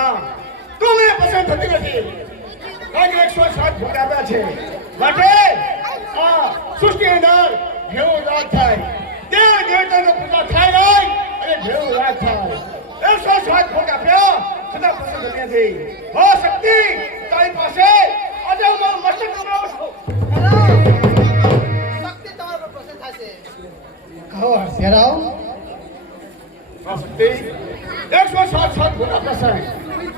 માં તું મને પસંદ થતી નથી. કાંઈક 107 ભોગ આપ્યા છે માટે આ સૃષ્ટિની અંદર જેવું રાગ થાય દેવ દેવતાનો પૂજા થાય નહીં અને જેવું રાગ થાય 107 ભોગ આપ્યા છતાં પસંદ થતી નથી. હો શક્તિ તારી પાસે આજે હું મારું મસ્તક કરાવું છું. શક્તિ તમારા પર પસંદ થશે. કહો હરસેરાવ શક્તિ 107 ભોગ આપ્યા છે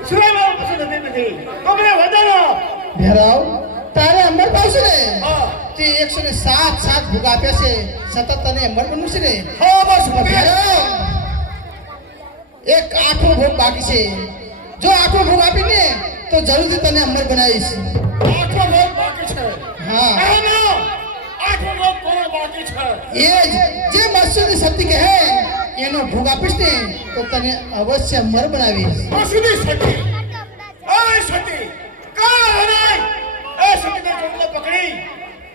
સિવાય મારું પસંદ થતી નથી તો મને વધારો. ભેરાવ તારે અમર પાવશે ને હા તે 107 ભૂગ આપ્યા છે સતત તને અમર બનવું છે ને. હા બસ ભેરાવ એક 8મો ભોગ બાકી છે. જો 8મો ભોગ આપીને તો જરૂરથી તને અમર બનાવીશ. 8મો ભોગ બાકી છે. હા એનો 8મો ભોગ કોનો બાકી છે? એ જ જે મસ્જિદની શક્તિ કહે એનો ભોગ આપીશ ને તો તને અવશ્ય અમર બનાવીશ. સુધી સતી ઓય સતી કા હરાય એ સતીને જોડે પકડી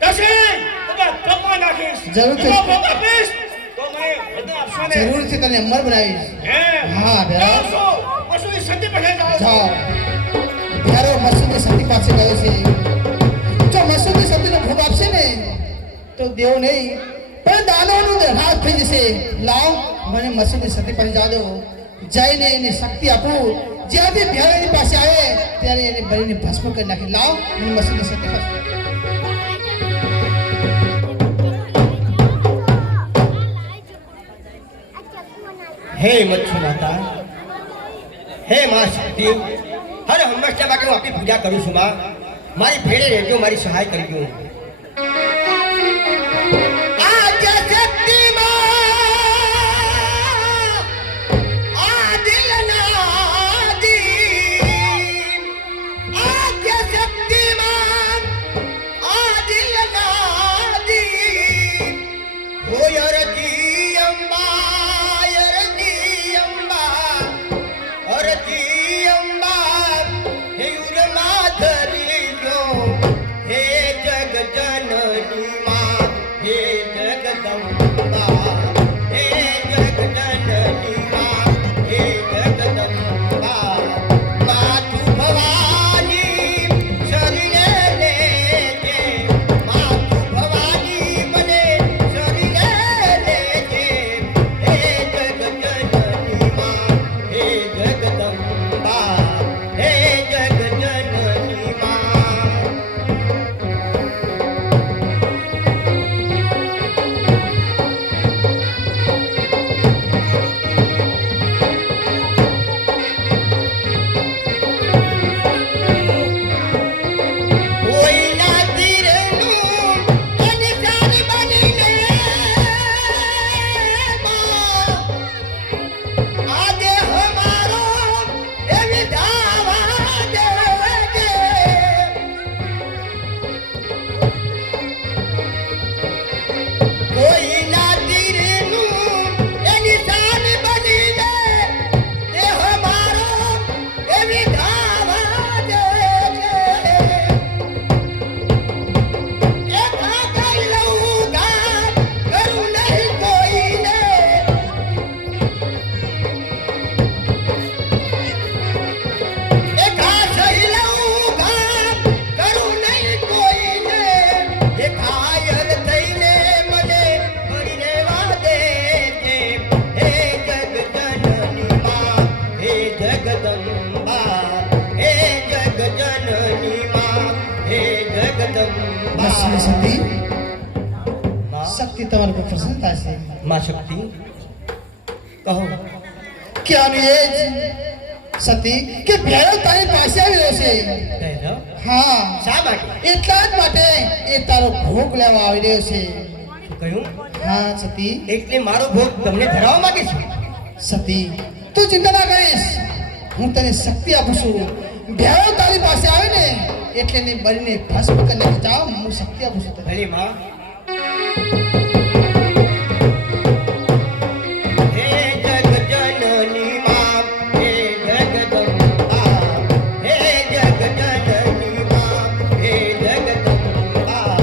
દસી તને પપ્પા નાખીશ. જરૂરથી. જો ભોગ આપીશ તો મને વધુ આપશો ને. જરૂરથી તને અમર બનાવીશ. હે હા, ભેરા. સુધી સતી પહેલા જાઓ જાઓ ભેરો મસ્જિદની શક્તિ પાસે ગયો છે. જો મસ્જિદની શક્તિનો ભોગ આપશે ને તો દેવ નહીં પણ દાનવનું રાજ થઈ જશે. લાવ મને મસ્જિદની શક્તિ પાસે જવા દો. જઈને એની શક્તિ આપું જ્યાંથી ભેરો એની પાસે આવે ત્યારે એને બળીને ભસ્મ કરી નાખે. લાવ મને મસ્જિદની શક્તિ પાસે. હે મચ્છુ માતા, હે માં શક્તિ, હર હંમેશા માટે હું આપની પૂજા કરું છું. માં મારી ભેળે રહેજો, મારી સહાય કરજો. આદ્ય શક્તિ માં આદિલનાદી, આદ્ય શક્તિ માં આદિલનાદી, હોય રજી અંબા રજી અંબા અરજી અંબા હે ઉરમાધરી જો હે જગ જનની માં હે જગદંબા હે જગ જનની માં હે જગદંબા માતુ ભવાની શરીરે લેજે, માતુ ભવાની મને શરીરે લેજે, હે જગ જનની માં હે જગદંબા હે જગ જનની માં. કોઈના તીરનું નિશાન બનીને આ દેહ મારો એવી ધાવા દેજે, કોઈના તીરનું નિશાન બનીને દેહ મારો એવી ધાવા દેજે. એકા કઈ લઉં ગામ કરું નહીં કોઈને, એકા સહી લઉં ગામ કરું નહીં કોઈને, એ ઘાયલ થઈને મને પડી રહેવા દેજે, હે જગ જનની માં હે જગદંબા હે જગ જનની માં હે જગદંબા. મસ્જિદની શક્તિ શક્તિ તમારા પર પ્રસન્ન થશે. માં શક્તિ કહો. ક્યાંનું એ જ સતી કે ભેરો તારી પાસે આવી રહ્યો છે. ભૈરવ, હા શા માટે? એટલા જ માટે એ તારો ભોગ લેવા આવી રહ્યો છે. શું કહ્યું? હા સતી. એટલે મારો ભોગ તમને ધરાવવા માંગે છે? સતી તું ચિંતા ના કરીશ, હું તને શક્તિ આપું છું. ભેરો તારી પાસે આવે ને એટલે ને બળીને ભસ્મ કરી નાખી. જાઓ હું શક્તિ આપું છું તને. ભલે માં. હે જગ જનની માં હે જગદંબા હે જગ જનની માં હે જગદંબા,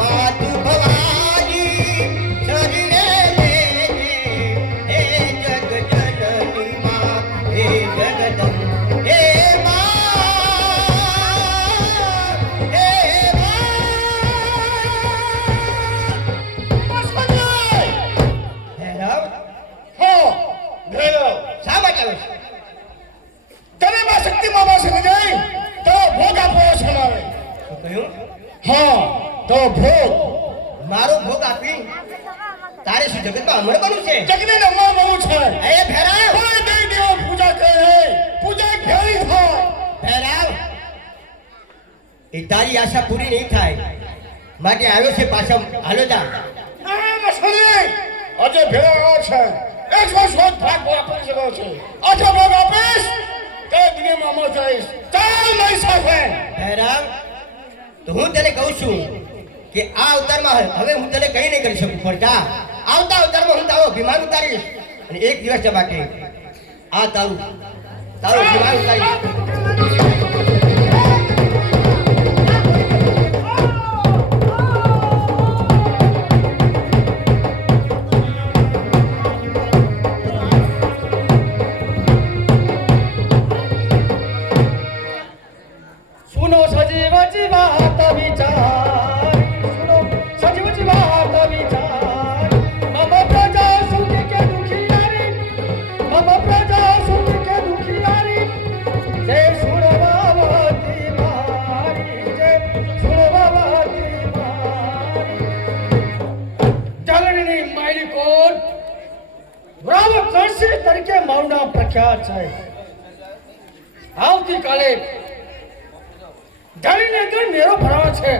માતુ ભવાની શરીરે લેજે, હે જગ જનની માં હે જગદંબા હે તને માં શક્તિમાં પાસે જાય તો ભોગ આપવો છે મારે. શું કહ્યું? હા તો ભોગ. મારો ભોગ આપી તારે શું જગતમાં અમર બનવું છે? જગને નમવા બહુ છે. એ ભેરાવ, કોઈ દઈ દેવો પૂજા કરે પૂજા ઘેરી થાય. ભેરાવ, એ તારી આશા પૂરી નહીં થાય માટે આવ્યો છે પાછો. હાલો જા. આજે ભેળા છે 100 ભાગ આપી શકો છે. આટલો ભાગ આપીશ તો દુનિયામાં અમર થઈશ. ચાલ મારી સાથે. ભેરાવ, તો હું તને કહું છું કે આ અવતારમાં હવે હું તને કંઈ નહીં કરી શકું, પણ જા આવતા અવતારમાં હું તારો અભિમાન ઉતારીશ અને એક દિવસ માટે આ તારું અભિમાન ઉતારીશ. सुनो सजीव जीवात विचार, सुनो सजीव जीवात विचार, मम प्रजा सुख के दुखियारी, मम प्रजा सुख के दुखियारी, जय सुरवावती मारी, जय सुरवावती मारी. ચાલણીની માયલી કોર રાવ કરશી તરીકે મારું નામ પ્રખ્યાત છે. આવતીકાલે ગાડીની અંદર મેળો ભરાવો છે.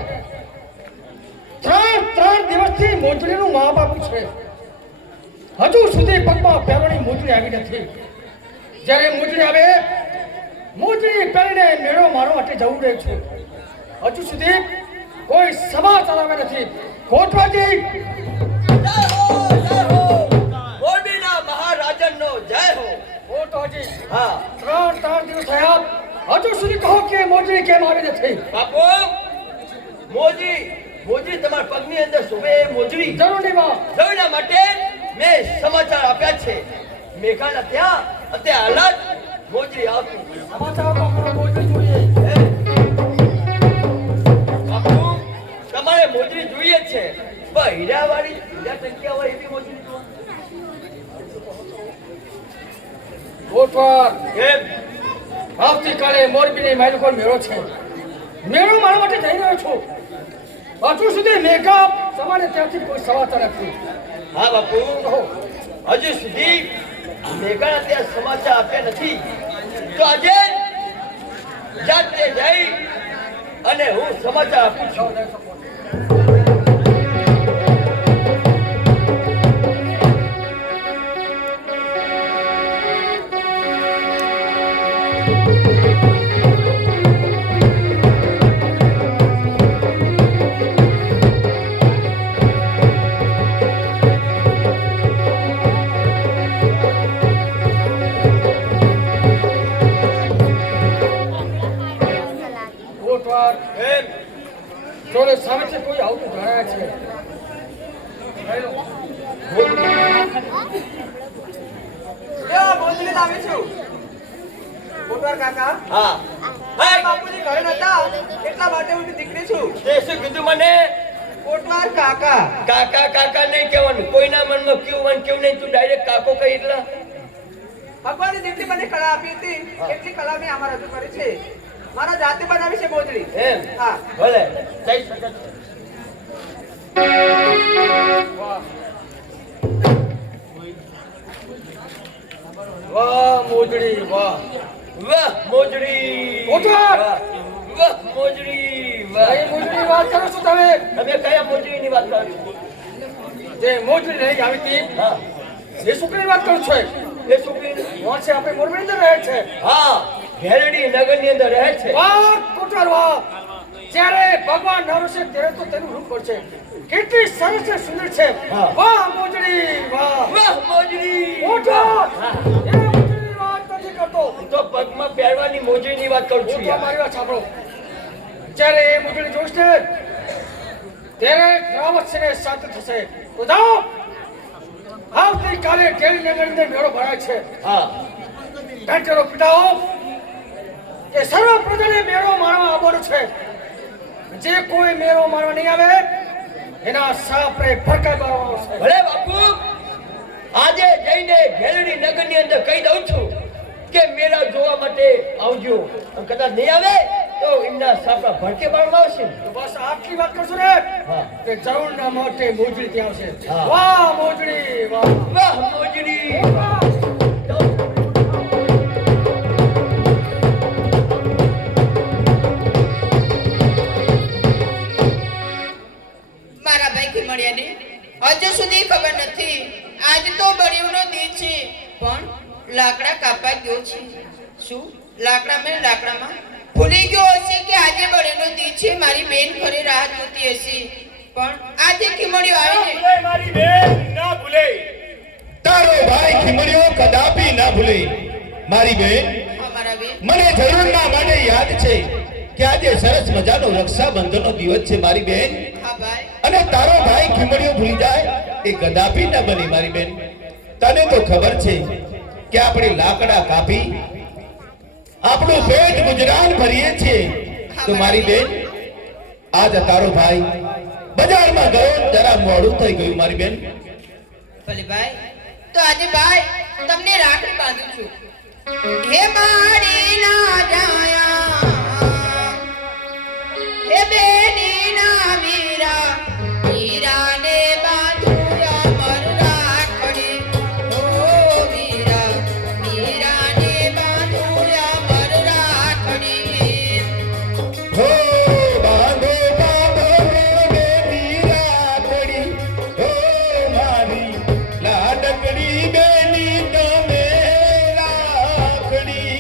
ત્રણ દિવસથી મોજડીનું માપ આપું છે. હજુ સુધી પગમાં પહેરવાની મોજડી આવી નથી. જ્યારે મોજડી આવે મોજડી પહેરીને મેળો મારવા માટે જવું રહે છું. હજુ સુધી કોઈ સમાચાર આવે નથી. કોટવાજી જય હો મોરબીના મહારાજનનો જય હો. કોટવાજી હા ત્રણ દિવસ થયા હજુ સુધી કહો કે મોજડી કેમ આવી નથી? બાપુ, મોજરી તમારા પગની અંદર શોભે એ મોજરી જરૂર નહીં બા. જોઈના માટે મેં સમાચાર આપ્યા છે. મેઘાના ત્યાં અત્યારે હાલત મોજરી આવતી. સમાચારમાં પણ મોજડી જોઈએ. બાપુ, તમારે મોજરી જોઈએ જ છે, પણ હીરાવાળી હીરા ટંકિયા હોય એવી મોજરી જુઓ. કોટવાર એમ આવતીકાલે મોરબીની માઇલકોર મેળો છે. મેળો મારવા માટે જઈ રહ્યો છું. હજુ સુધી મેઘા સમાને ત્યાંથી કોઈ સમાચાર નથી. હા બાપુ, કહો. હજુ સુધી મેઘાના ત્યાં સમાચાર આપ્યા નથી. તો આજે જાતે જઈ અને હું સમાચાર આપું છું. કોટવાર એમ જોડે સામેથી કોઈ આવતું જણાય છે. મોજડી લાવી છું. કોટવાર કાકા, હા હાય બાપુજી ઘરે નતા એટલા માટે હું દીકરી છું. તે શું કીધું મને? કોટવાર કાકા, કાકા કાકા નહીં કહેવાનું. કોઈના મનમાં કેવું કેવું નહીં. તું ડાયરેક્ટ કાકો કહી એટલા. ભગવાનની જેટલી મને કળા આપી હતી એટલી કળા મેં આમાં રજૂ કરી છે. મારા જાતે બનાવી છે મોજડી. એમ હા. ભલે જઈ શકે. વાહ મોજડી વાહ. વાહ મોજડી, કોટવાર! વાહ મોજડી, વાહ. કઈ મોજડીની વાત કરો છો તમે? તમે કયા મોજડીની વાત કરો છો? જે મોજડી લઈ આવી હતી હા એ છોકરીની વાત કરો છો? એ છોકરી કોણ છે? આપણે મોરબીની અંદર રહે છે. હા ઘેરડી નગરની અંદર રહે છે. વાહ કોટવાર વાહ. જ્યારે ભગવાન નવરસે ત્યારે તો તેનું રૂપ પડશે. કેટલી સરસ ને સુંદર છે. હા. વાહ મોજડી વાહ. વાહ મોજડી, કોટવાર હા. એ મોજડીની વાત નથી કરતો. હું તો પગમાં પહેરવાની મોજડીની વાત કરું છું કોટવાર યાર. મારી વાત સાંભળો. જ્યારે એ મોજડી જોઈશ ને ત્યારે ગ્રામસ્થને શાંત થશે. તો જાઓ આવતીકાલે ટેલી નગરની અંદર મેળો ભરાય છે. હા ઘંટરો પીટાવો કે સર્વ પ્રજાને મેળો મારવા આવવાનું છે. જે કોઈ મેળો મારવા નહીં આવે એના સાપરે ફરકાઈ મારવાનો છે. ભલે બાપુ, આજે જઈને ઘેરડી નગરની અંદર કહી દઉં છું કે મેળા જોવા માટે આવજો. અને કદાચ નહીં આવે તો એમના સાપડા ભડકે પાડવામાં આવશે. તો બસ આટલી વાત કરશો ને હા. કે જરૂરના માટે મોજડી ત્યાં આવશે. હા. વાહ મોજડી વાહ. વાહ મોજડી. મારા ભાઈ ખીમડિયાને હજુ સુધી ખબર નથી. આજ તો બળીઓનો દી છે પણ લાકડા કાપવા ગયો છે. શું લાકડામાં ભૂલી ગયો હશે કે આજે બળીઓનો દી છે. મારી બેન ઘરે રાહ જોતી હશે પણ આજે ખીમડિયો આવીને મારી બેન ના ભૂલે, તારો ભાઈ ખીમડિયો કદાપી ના ભૂલે. મારી બેન, અમારા બેન મને જરૂરના માટે યાદ છે કે આજે સરસ મજાનો રક્ષાબંધનનો દિવસ છે મારી બેન. હા ભાઈ અને તારો ભાઈ ખીમડિયો ભૂલી જાય એ કદાપી ન બને મારી બેન. તને તો ખબર છે કે આપણે લાકડા કાપી આપણું પેટ ગુજરાન ભરીએ છીએ. તો મારી બેન, આજ તારો ભાઈ બજારમાં ગયો, જરા મોડું થઈ ગયું મારી બેન. ભલે ભાઈ તો આજે ભાઈ તમને રાખડી બાંધું છું. હે મારી ના જાયા હે બેની ના વીરા વીરાને બાંધું અમર રાખડી. ઓ વીરા વીરાને બાંધું અમર રાખડી. હો બાંધો બાંધો રે બેની રાખડી, હો મારી લાડકડી બેની તમે રાખડી.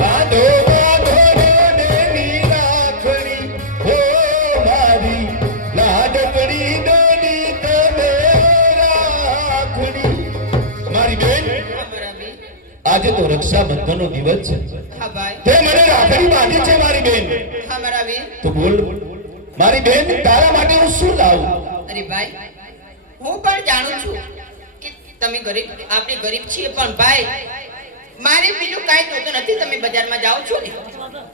બાંધો બાંધો રે બેની રાખડી, હો મારી લાડકડી બેની તમે રાખડી. મારી બેન, આજે તો રક્ષાબંધનનો દિવસ છે. તે મને રાખડી બાંધી છે મારી બેન. તો બોલ મારી બેન, તારા માટે હું શું લાવું? અરે ભાઈ હું પણ જાણું છું કે તમે ગરીબ આપણે ગરીબ છીએ પણ ભાઈ મારે બીજું કાંઈ જોતું નથી. તમે બજારમાં જાઓ છો ને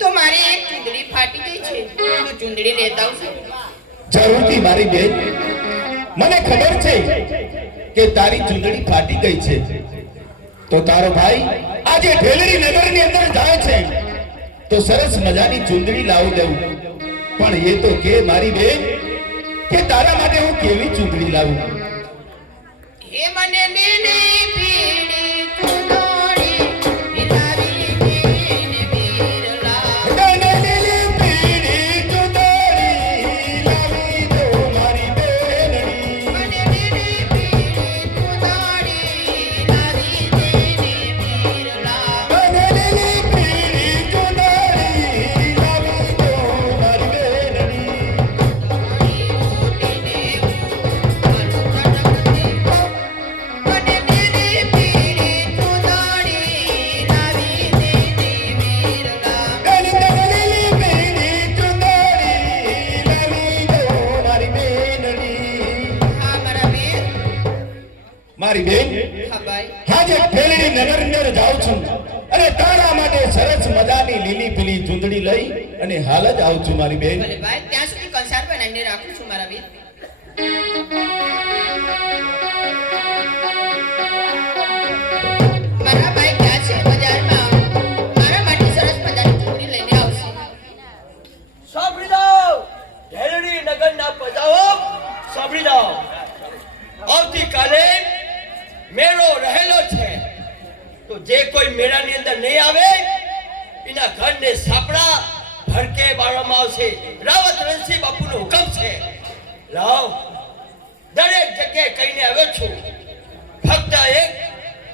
તો મારી એક ચૂંદડી ફાટી ગઈ છે. તો ચૂંદડી લેતા આવશો? જરૂરથી મારી બેન. મને ખબર છે કે તારી ચૂંદડી ફાટી ગઈ છે. તો તારો ભાઈ આજે ઢેલરી નગરની અંદર જાય છે તો સરસ મજાની ચૂંદડી લાવું દેવું. પણ એ તો કે મારી બેન કે તારા માટે હું કેવી ચૂંદડી લાવું? હે મને લીલી પીળી ચૂંદડી હિલાવી પીને બીરલા. તને લીલી પીળી ચૂંદડી લાવી દો મારી બેનડી. મને લીલી પીળી ચૂંદડી હિલાવી પીને બીરલા. તને લીલી પીળી ચૂંદડી લાવી દો મારી બેનડી. મારી બેન, આજે ફેલડી નગર અંદર જાઉં છું અને તારા માટે સરસ મજાની લીલી પીલી ચૂંદડી લઈ અને હાલ જ આવું છું મારી બેન. ભલે ભાઈ ત્યાં સુધી કંસાર બનાવીને રાખું છું મારા બેન. મારા ભાઈ ક્યાં છે? બજારમાં મારા માટે સરસ મજાની ચૂંદડી લઈને આવશે. સાંભળી જાઓ ઢેલડી નગરના પ્રજાઓ, સાંભળી જાઓ. આવતીકાલે મેળો રહેલો છે. તો જે કોઈ મેળાની અંદર નહીં આવે એના ઘરને સાપડા ભડકે બાળવામાં આવશે. રાવત રણસિંહ બાપુનો હુકમ છે. લાવ દરેક જગ્યાએ કહીને આવ્યો છું. ફક્ત એક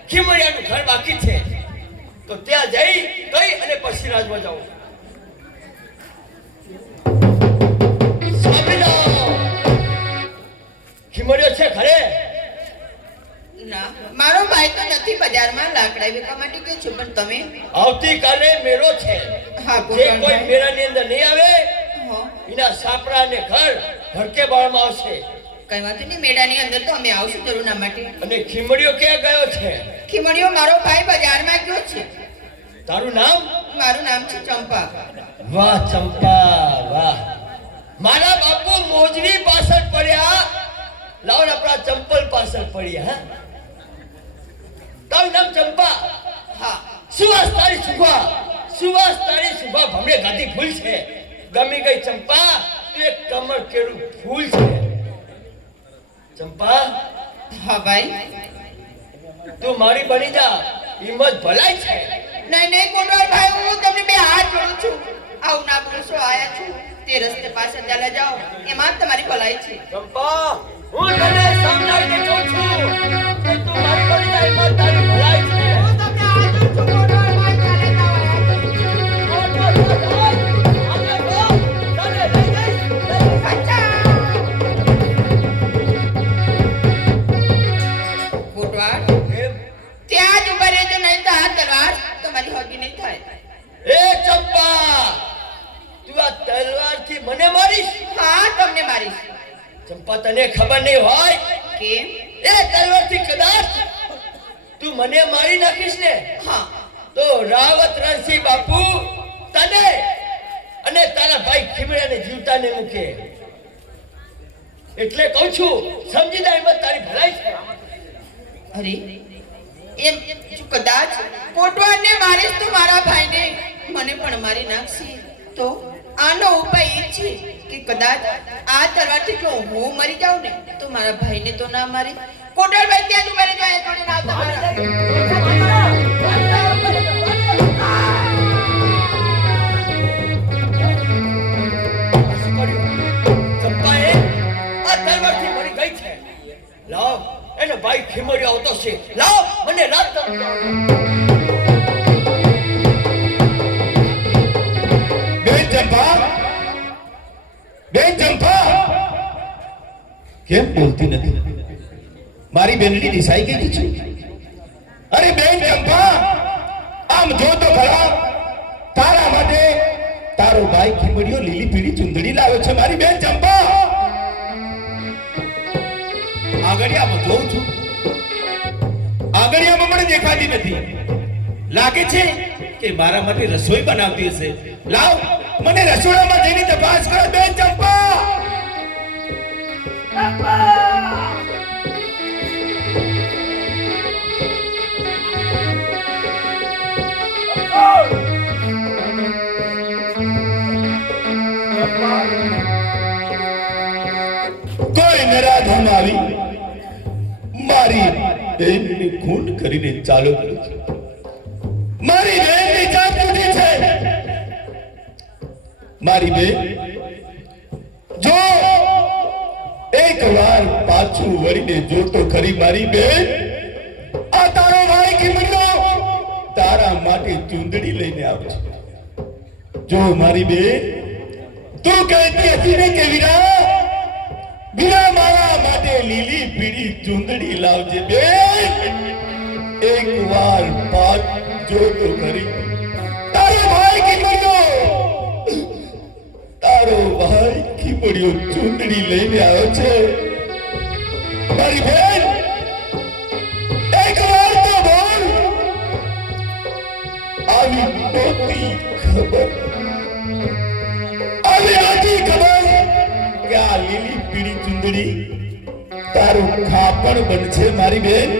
ખીમડિયાનું ઘર બાકી છે તો ત્યાં જઈ કઈ અને પછી રાજમાં જાઓ. સાંભળી જાઓ. ખીમડિયો છે ઘરે? ના મારો ભાઈ તો નથી. બજારમાં લાકડા વેચવા માટે ગયો છું. પણ તમે? આવતીકાલે મેળો છે. હા, જે કોઈ મેળાની અંદર નહીં આવે હા. એના સાપડા ને ઘર ભડકે બાળમાં આવશે. કઈ વાંધો નહીં, મેળાની અંદર તો અમે આવશું જરૂર ના માટે. અને ખીમડીઓ ક્યાં ગયો છે? ખીમડીઓ મારો ભાઈ બજારમાં ગયો છે. તારું નામ? મારું નામ છે ચંપા. વાહ ચંપા વાહ. મારા બાપુ મોજરી પાછળ પડ્યા, લાવ ને આપણા ચંપલ પાછળ પડ્યા. હા, તારું નામ ચંપા? હા. સુવાસ તારી સુભા, સુવાસ તારી સુભા ભમણે ગાતી ફૂલ છે. ગમી ગઈ ચંપા, તું એક કમર કેળું ફૂલ છે. ચંપા, હા ભાઈ. તું મારી બની જા, હિંમત ભલાઈ છે. નહીં નહીં કોટવાલ ભાઈ, હું તમને બે હાથ જોડું છું. આવું ના બોલશો, આયા છું તે રસ્તે પાછળ ચાલ્યા જાઓ, એમાં જ તમારી ભલાઈ છે. ચંપા, હું તને સમજાવીને કહું છું કે તું મારી બની જા, હિંમત તારી ભલાઈ છે. હું તમને હાથ જોડું છું કોટવાલ ભાઈ, ચાલ્યા જાઓ. કોટવાલ, ત્યાં જ ઉભા રહેજો, નહીં તો આ તલવાર તમારી હોગી નહીં થાય. એ ચંપા, તું આ તલવારથી મને મારીશ? હા, તમને મારીશ. ચંપા, તને ખબર નહીં હોય કેમ? એ તલવારથી કદાચ તું મને મારી નાખીશ ને, હા. તો રાવત રણસિંહ બાપુ તને અને તારા ભાઈ ખીમડાને જીવતા ને મૂકે. એટલે કહું છું, સમજી જા, હિંમત તારી ભલાઈ છે. અરે એમ જો કદાચ કોટવાલને મારીશ તો મારા ભાઈને મને પણ મારી નાખશે, તો આનો ઉપાય એ છે કે કદાચ આ તલવારથી જો હું મરી જાઉં ને તો મારા ભાઈને તો ના મારે. કોટવાલભાઈ ત્યાં જ ઉભા રહેજો, એ જોડે ના આવતા મારા. ચંપાએ આ તલવારથી મરી ગઈ છે. લાવ, એનો ભાઈ ખીમડિયો આવતો છે. લાવ, મને રાત બેન ચંપા, બેન ચંપા, કેમ બોલતી નથી? મારી બેનની દિશાઈ કઈ છું? અરે બેન ચંપા, આમ જો તો ખરા, તારા માટે તારો ભાઈ ખીમડિયો લીલી પીળી ચુંદડી લાવ્યો છે. મારી બેન ચંપા, આગળિયામાં જોઉં છું, આગળિયામાં મને દેખાતી નથી. લાગે છે કે મારા માટે રસોઈ બનાવતી હશે. લાવ, મને રસોડામાં જઈને તપાસ કરો. બેન ચંપા, કોઈ નરાધમ આવી મારી બેનને ખૂન કરીને ચાલો કર્યો છે. મારી બેનની જાત જુદી છે. મારી બેન, જો એક વાર પાછું વળીને જો તો ખરી. મારી બેન, આ તારો ભાઈ ખીમડિયો તારા માટે ચૂંદડી લઈને આવે છે. જો મારી બેન, તું કહેતી હતી ને કે વીરા, વીરા મારા માટે લીલી પીળી ચૂંદડી લાવજે. બેન, એક વાર પાછ જો તો ખરી. તારો ભાઈ ખીમડિયો, તારો ભાઈ ખીમડિયો ચૂંદડી લઈને આવ્યો છે. મારી બેન, એક વાર તો બોલ. આવી નહોતી ખબર, આવી નહોતી ખબર કે આ લીલી પીળી ચુંદડી તારું ખાપણ બનશે. મારી બેન,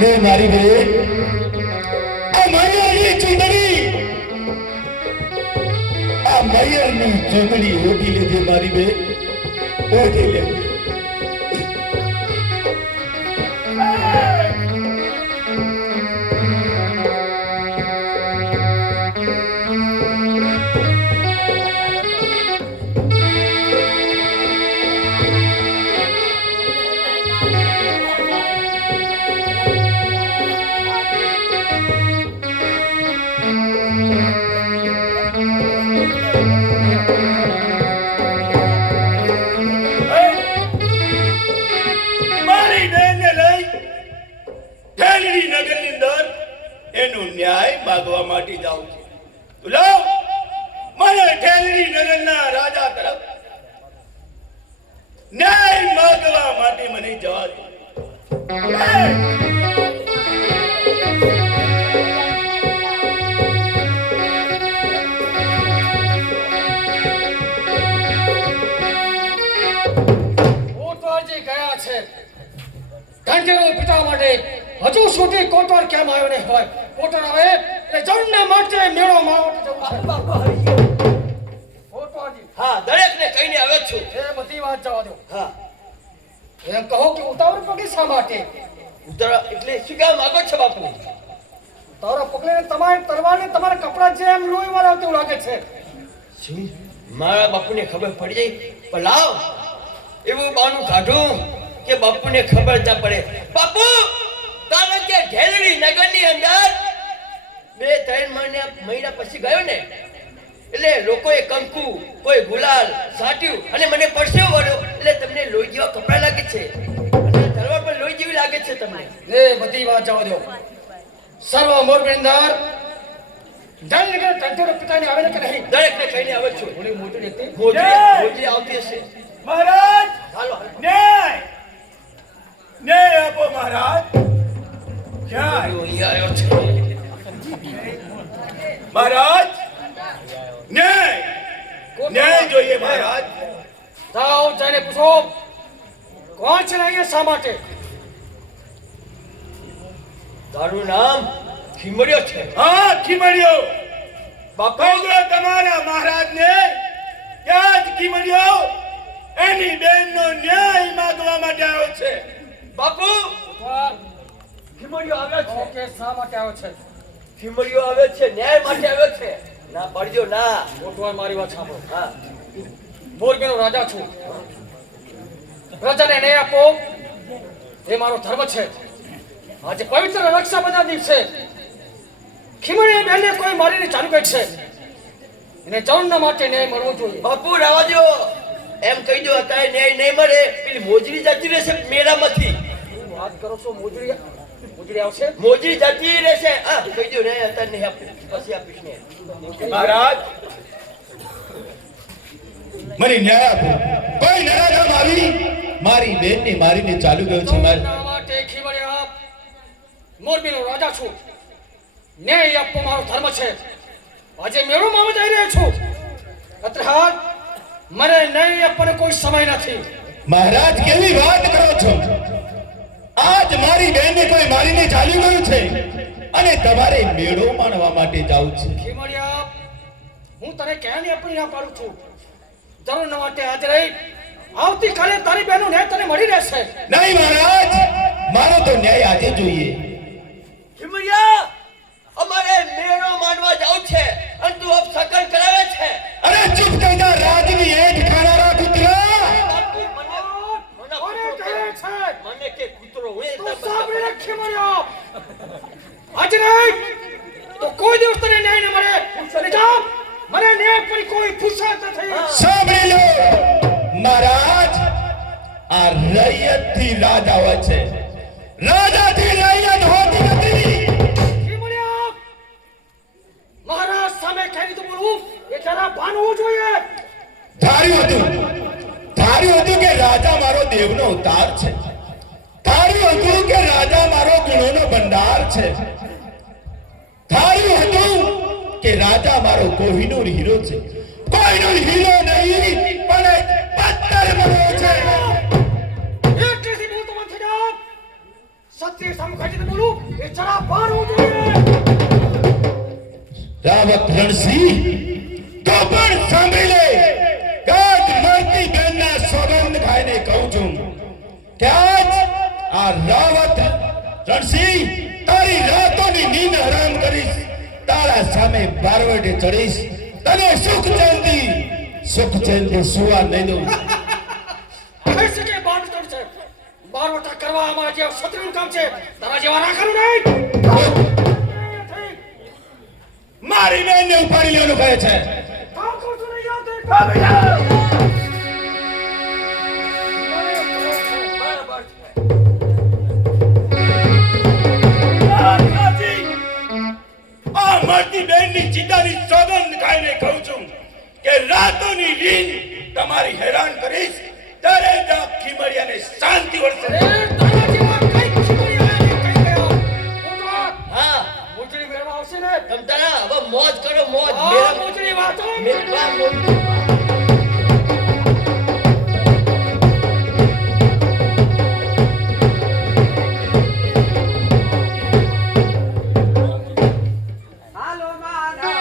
લે મારી બેન, આ મયરની ચુંદડી, આ મયરની ચુંદડી ઓઢી લેજે. મારી બેન, ઓઢી લેજે. ન્યાય માંગવા માટે જાઉં છું. લાવ, મને ઢેલડી નગરના રાજા તરફ ન્યાય માંગવા માટે મને જવા દો. કોટવારજી ગયા છે ઢંઢેરો પિતા માટે. હજુ સુધી કોટવાર કેમ આવ્યો નહીં હોય? કોટવાર આવે એટલે જણના માટે મેળો માવટ જવું છે. બાપુ હરી ગયો. કોટવારજી હા, દરેકને કહીને આવ્યો છું. એ બધી વાત જવા દો. હા, એમ કહો કે ઉતાવળ પગે શા માટે? ઉત્તરા એટલે શું કહેવા માંગો છો બાપુ? તારા પગલે તમારી તલવારને તમારા કપડા જેમ લોહી વાળા તેવું લાગે છે. શું મારા બાપુને ખબર પડી જાય? પણ લાવ એવું બાનું કાઢું કે બાપુને ખબર ના પડે. બાપુ, કારણ કે ઢેલડી નગરની અંદર 2-3 મહિના પછી ગયો ને, એટલે લોકોએ કંકુ, કોઈ ગુલાલ સાટ્યું અને મને પરસેવો વળ્યો. એટલે તમને લોહી જેવા કપડા લાગે છે અને તલવાર પર લોહી જેવી લાગે છે તમને. એ બધી વાત જવા દો. સર્વ મોરની અંદર જલનગર ઢંઢેરો પિતાને આવે ને કે નહીં? દરેકને કહીને આવ્યો છું. થોડી મોટી રીતે મોજી આવતી હશે. મહારાજ, હાલો ન્યાય ન્યાય આપો મહારાજ. ક્યાં અહીંયા આવ્યો છે. મહારાજ? ન્યાય ન્યાય જોઈએ મહારાજ. જાઓ જઈને પૂછો કોણ છે ને અહીંયા શા માટે? તારું નામ ખીમડ્યો છે. હા, ખીમડ્યો. બાપુ, કહો તમારા મહારાજને ક્યાં જ ખીમડ્યો એની બેનનો ન્યાય માંગવા માટે આવ્યો છે. બાપુ, ખીમડ્યો આવ્યો છે. ઓકે, શા માટે આવ્યો છે? ખીમડ્યો આવ્યો છે, ન્યાય માટે આવ્યો છે. ના પડજો ના. કોટવાર મારી વાત સાંભળો. હા, મોરબીનો રાજા છું. પ્રજાને ન્યાય આપો એ મારો ધર્મ છે. આજે પવિત્ર રક્ષાબંધન દિવસે ખીમડી બેનને કોઈ મારીને ચાલુ કરી છે, એને જવનના માટે ન્યાય મળવો જોઈએ. બાપુ રાવા દો. એમ કહી દો અત્યારે ન્યાય નહીં મળે, પેલી મોજરી જતી રહેશે મેળામાંથી. શું વાત કરો છો? મોજરી આવશે? મોજરી જતી રહેશે. હા, કહી દો ને અત્યારે નહીં આપું, પછી આપીશ ને. મહારાજ, મને ન્યાય આપો. કોઈ નરાધમ આવી મારી બેનને મારીને ચાલુ ગયો છે. જવનના માટે ખીમડી આપ. મોરબીનો રાજા છું. ન્યાય આપવો મારો ધર્મ છે. આજે મેળોમાં જઈ રહ્યો છું. અત્યારે મને ન્યાય આપવાનો કોઈ સમય નથી. મહારાજ, કેવી વાત કરો છો? આજ મારી બેનને કોઈ મારીને ચાલ્યું ગયું છે અને તમારે મેળો માણવા માટે જાવું છે. ખીમડિયા, હું તને ક્યાં નહીં આપણી ના પાડું છું. જરૂર માટે આજે રહી આવતીકાલે તારી બહેનો ન્યાય તને મળી રહેશે. નહીં મહારાજ, મારો તો ન્યાય આજે જોઈએ. ખીમડિયા, અમારે મેળો માનવા જાવ છે અને તું અપશકન કરાવે છે. અરે ચૂપ થઈ જા, રાજની એક ખાનારા કૂતરા. બાપુ, કોને કહે છે? મને કે કૂતરો હું એ તું સાંભળી લે ખીમડિયા. આજે નહીં તો કોઈ દિવસ તને ન્યાય ન મળે. અને જા, મને ન્યાય પર કોઈ ફુરસત નથી. સાંભળી લો મહારાજ, આ રૈયતથી રાજા હોય છે, રાજાથી રૈયત હોતી નથી. ખીમડિયા, મહારાજ સામે કઈ રીતે બોલવું એ જરા ભાન હોવું જોઈએ. ધાર્યું હતું કે રાજા મારો દેવનો અવતાર છે. ધાર્યું હતું કે રાજા મારો ગુણોનો ભંડાર છે. ધાર્યું હતું કે રાજા મારો કોહિનૂર હીરો છે. કોહિનૂર હીરો નહીં પણ એક પથ્થર બન્યો છે. એટલેથી બોલતો મત થઈ જા. સત્ય સામે કઈ રીતે બોલવું એ જરા ભાન હોવું જોઈએ. રાવત રણસિંહ, તો પણ સાંભળી લે. કાજ મરતી બેનના સોગંદ ખાઈને કહું છું કે આજ આ રાવત રણસિંહ તારી રાતોની નીંદ હરામ કરીશ. તારા સામે બારવટે ચડીશ. તને સુખ ચેનથી સુવા નહીં દઉં. કહી શકે બારવટા છે. બારવટા કરવા અમારા જેવા શત્રુનું કામ છે. તારા જેવા રાખવાનું નહીં. મારી બેનને ઉપાડી લેવાનું કહે છે. કામ કરતો નહીં આવતો. બરાબર છે. આ મરતી બેનની ચિતાની સોગંદ ખાઈને કહું છું કે વાતોની રીન તમારી હેરાન કરીશ ત્યારે જ આ ખીમડિયાને શાંતિ વળશે. અરે તારા જેવા કઈ ખીમડિયા ને કઈ ગયો કોટવા હા મોજડી મેળવા આવશે ને તમ તારા હવે મોજ કરો મોજ આ મેરા મોજડી વાતો મેરા મોજ હાલો મારા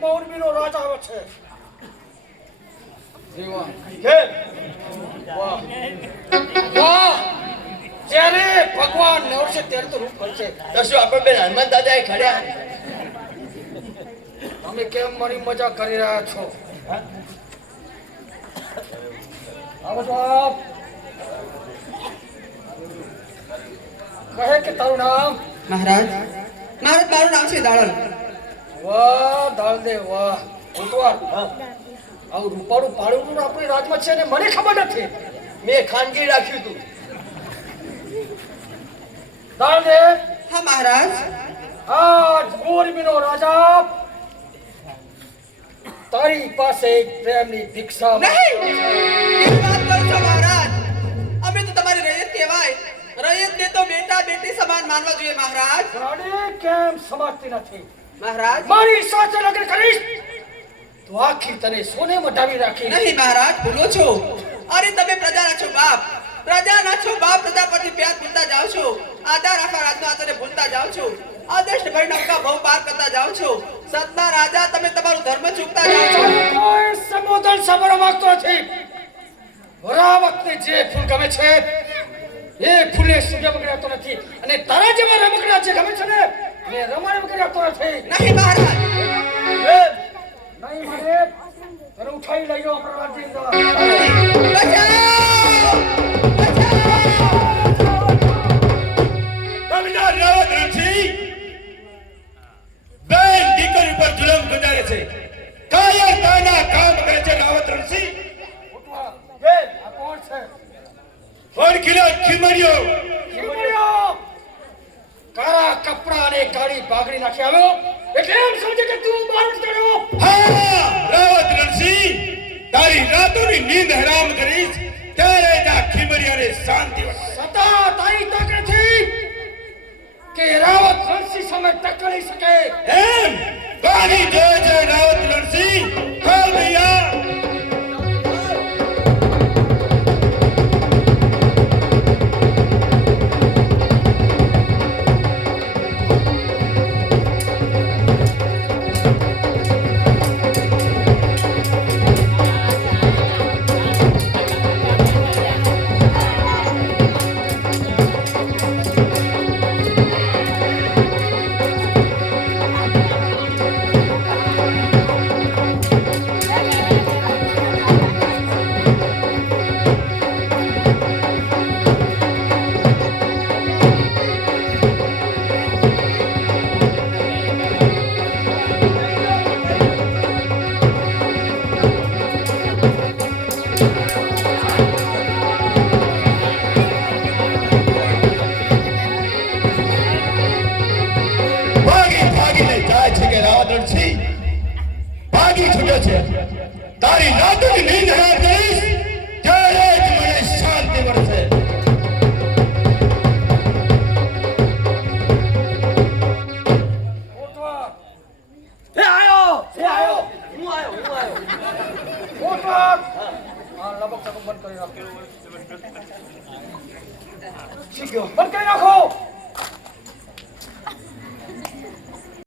મોરબીનો રાજા આવે છે જીવા કેમ વાહ વાહ જ્યારે ભગવાન નવરસે ત્યારે તો રૂપ કરશે તો શું આપણે બેન હનુમાન દાદાએ ખડ્યા તમે કેમ મારી મજા કરી રહ્યા છો આવો તો આપ કહે કે તારું નામ મહારાજ મારું નામ છે દાડલ વાહ દાલદે વાહ ઉતવાર આવું રૂપાળું પાડું આપણી રાજમાં છે ને મને ખબર નથી મેં ખાનગી રાખ્યું હતું દાલદે હા મહારાજ આજ મોરબીનો રાજા તારી પાસે એક પ્રેમની ભિક્ષા નહીં કેવી વાત કરો છો મહારાજ અમે તો તમારી રૈયત કહેવાય રૈયતને તો બેટા બેટી સમાન માનવા જોઈએ મહારાજ રાણી કેમ સમજતી નથી મહારાજ મારી સાથે લગ્ન કરીશ તો આખી તને સોને મઢાવી રાખી નહીં મહારાજ ભૂલો છો અરે તમે પ્રજાના છો બાપ પ્રજાના છો બાપ પ્રજા પરથી પ્યાર ભૂલતા જાઓ છો આધાર આખા રાજનો આધારે ભૂલતા જાઓ છો આદર્શ પરિણામકા ભવ પાર કરતા જાઓ છો સતના રાજા તમે તમારું ધર્મ ચૂકતા જાઓ છો કોઈ સંબોધન સાંભળવા માંગતો નથી વરાવતને જે ફૂલ ગમે છે એ ફૂલે સૂર્ય વગેરે આપતો નથી અને તારા જેવા રમકડા જે ગમે છે ને એ રમાડે વગેરે આપતો નથી નહીં મહારાજ નહીં મારે તને ઉઠાઈ લઈ જાઓ આપણા રાજ્યની અંદર. કવિતા રાવત રણસિંહ કર્યો. ખીમડિયા કાળા કપડા અને કાળી પાઘડી નાખી આવ્યો એટલે એમ સમજે કે તું મારું કર્યો. હા, રાવત રણસિંહ, તારી રાતોની નીંદ હરામ કરીશ ત્યારે જ આ ખીમરિયાને શાંતિ મળશે. સતા તારી તક નથી કે રાવત રણસિંહ સામે ટકરાઈ શકે. એમ પાણી જોઈ છે રાવત રણસિંહ. હાલ ભૈયા. ભાગી છૂટ્યો છે. તારી રાતોની નીંદ હરામ કરીશ ત્યારે જ મને શાંતિ મળશે. એ આયો હું આયો કોટક આ લબક ચબક બંધ કરી નાખો. બંધ કરી નાખો.